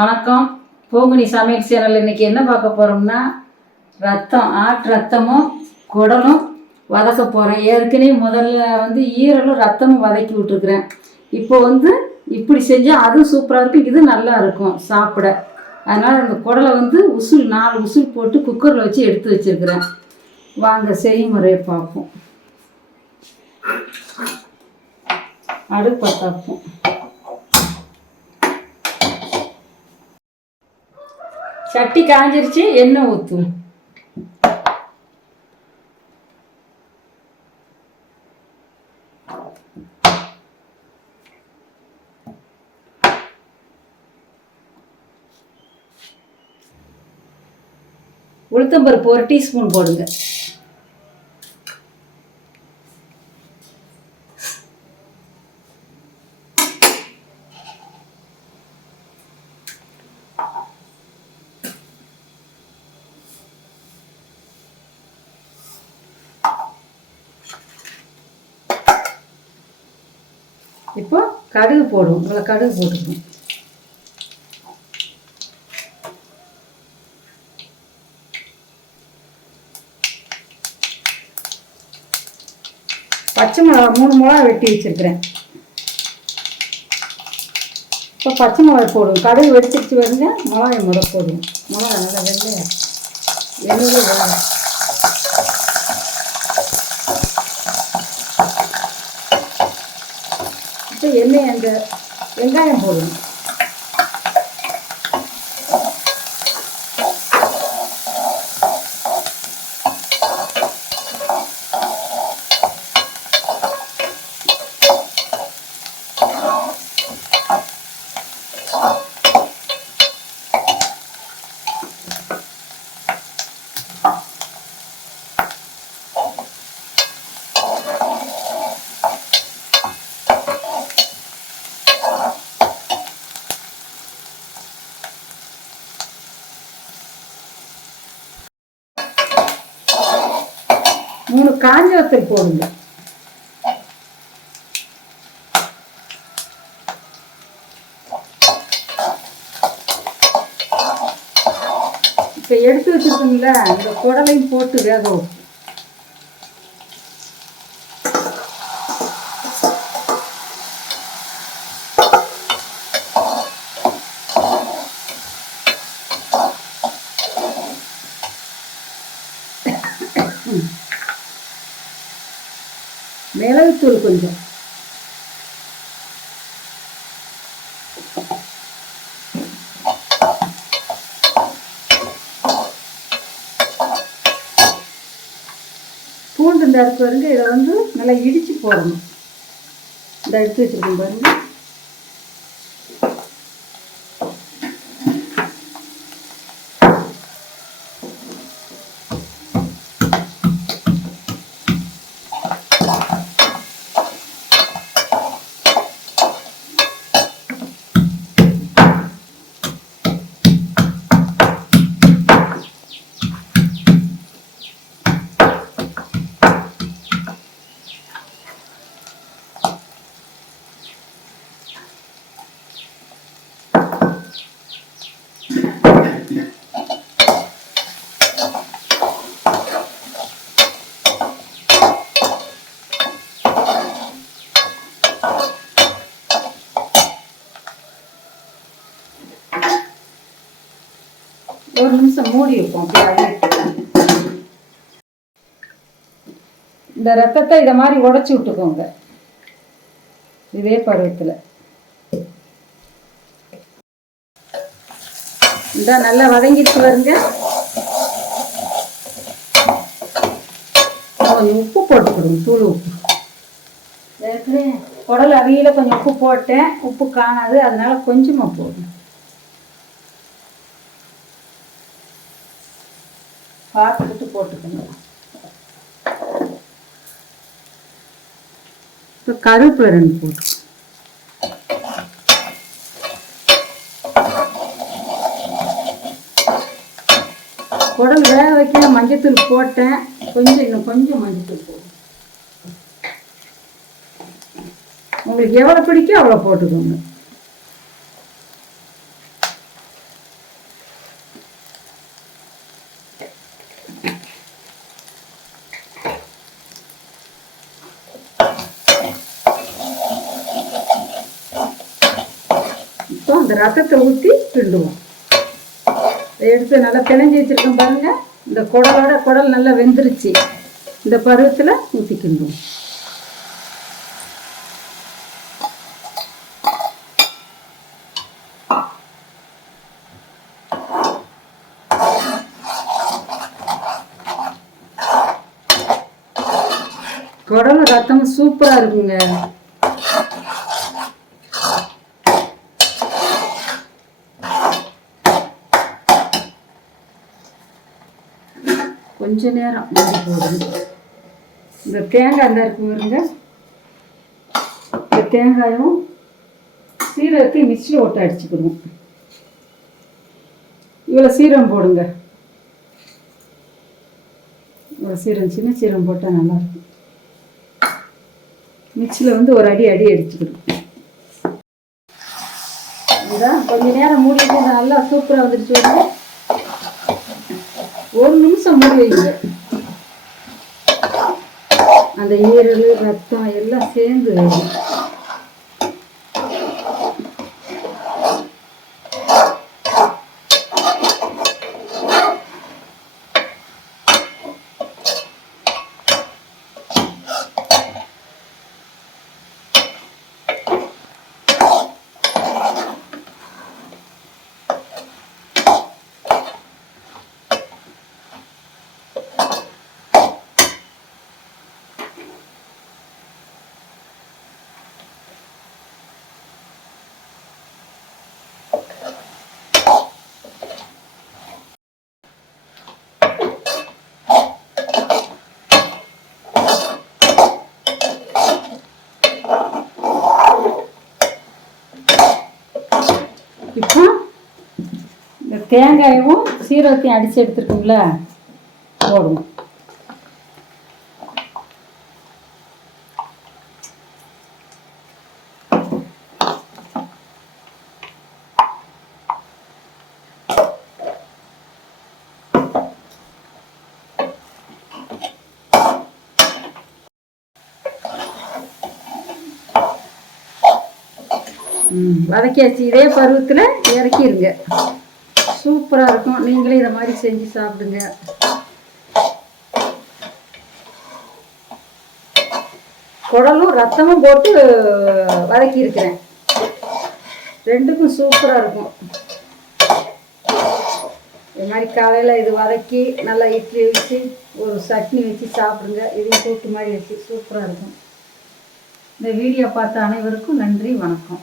வணக்கம். பூங்குனி சமையல் சேனல். இன்றைக்கி என்ன பார்க்க போகிறோம்னா, ஆட்டு ரத்தமும் குடலும் வதக்க போகிறேன். ஏற்கனவே முதல்ல ஈரலும் ரத்தமும் வதக்கி விட்டுருக்குறேன். இப்போ இப்படி செஞ்சால் அதுவும் சூப்பராக இருக்கும், இது நல்லா இருக்கும் சாப்பிட. அதனால் அந்த குடலை 4 உசுல் போட்டு குக்கரில் வச்சு எடுத்து வச்சுருக்கிறேன். வாங்க செய்முறையை பார்ப்போம். அடுப்பை பார்ப்போம். சட்டி காஞ்சிருச்சு, எண்ணெய் ஊற்றும். உளுத்தம்பருப்பு 1 டீஸ்பூன் போடுங்க. இப்போ கடுகு போடுவோம். கடுகு போட்டுக்கணும். பச்சை மிளகா 3 மிளகா வெட்டி வச்சிருக்கிறேன். இப்போ பச்சை மிளகா போடுவோம். கடுகு வெடிச்சிருச்சு வருங்க. மிளகாய் போடுவோம். மிளகா நல்லா வெள்ளையா எண்ணெயிலே வேணும். இப்போ எண்ணெய் அந்த வெங்காயம் போடணும். மூணு காஞ்ச வத்தல் போடுங்க. இப்போ எடுத்து வச்சிருக்கோம்ல, இந்த குடலையும் போட்டு வேக வைப்போம். மிளகுத்தூள் கொஞ்சம். பூண்டு இந்த அடுத்து வருங்க. இதை நல்லா இடித்து போடணும். இந்த எடுத்து வச்சுருக்கோம் பாருங்க. ஒரு நிமிஷம் மூடி வைப்போம். இந்த ரத்தத்தை இதை மாதிரி உடைச்சி விட்டுக்கோங்க. இதே பருவத்தில் இந்த நல்லா வதங்கிட்டு வருங்க. கொஞ்சம் உப்பு போட்டுக்கணும், தூள் உப்பு. ஏற்கனவே குடல் அவியில் கொஞ்சம் உப்பு போட்டேன், உப்பு காணாது, அதனால கொஞ்சமாக போடணும். பார்த்துக்கிட்டு போட்டுக்கணும். இப்போ கருவேப்பிலை 2 போட்டு. குடல் வேக வைக்க மஞ்சத்தூள் போட்டேன். இன்னும் கொஞ்சம் மஞ்சத்தூள் போடும். உங்களுக்கு எவ்வளோ பிடிக்கும் அவ்வளோ போட்டுக்கோங்க. அந்த ரத்தத்தை ஊற்றி கிண்டுவோம். எடுத்து நல்லா பிணைஞ்சி வச்சுருக்கோம் பாருங்கள். இந்த குடல் நல்லா வெந்துருச்சு. இந்த பருவத்தில் ஊற்றி கிண்டுவோம். குடலும் ரத்தமும் சூப்பராக இருக்குங்க. கொஞ்ச நேரம் மூடி போடுங்க. இந்த தேங்காய் அந்த இருக்கு பாருங்க. இந்த தேங்காயும் சீரகத்தையும் மிக்சியில் ஓட்ட அடிச்சுக்கணும். இவ்வளோ சீரகம் போடுங்க. இவ்வளோ சீரகம், சின்ன சீரகம் போட்டால் நல்லாயிருக்கும். மிக்சியில் ஒரு அடி அடிச்சுக்கணும். இதுதான் கொஞ்ச நேரம் மூடிட்டு நல்லா சூப்பராக வந்துடுச்சு. ஒரு நிமிஷம் மூடி வைங்க. அந்த ஈரல் ரத்தம் எல்லாம் சேர்ந்து வரும். இப்போ இந்த தேங்காயும் சீரகத்தையும் அடித்து எடுத்துருக்கோம்ல, போடுவோம். வதக்கியாச்சு. இதே பருவத்தில் இறக்கிடுங்க. சூப்பராக இருக்கும். நீங்களே இதை மாதிரி செஞ்சு சாப்பிடுங்க. குடலும் ரத்தமும் போட்டு வதக்கி இருக்கிறேன். ரெண்டுக்கும் சூப்பராக இருக்கும். இது மாதிரி காலையில் இது வதக்கி நல்லா இட்லி வச்சு ஒரு சட்னி வச்சு சாப்பிடுங்க. இதையும் கூட்டு மாதிரி வச்சு சூப்பராக இருக்கும். இந்த வீடியோ பார்த்த அனைவருக்கும் நன்றி, வணக்கம்.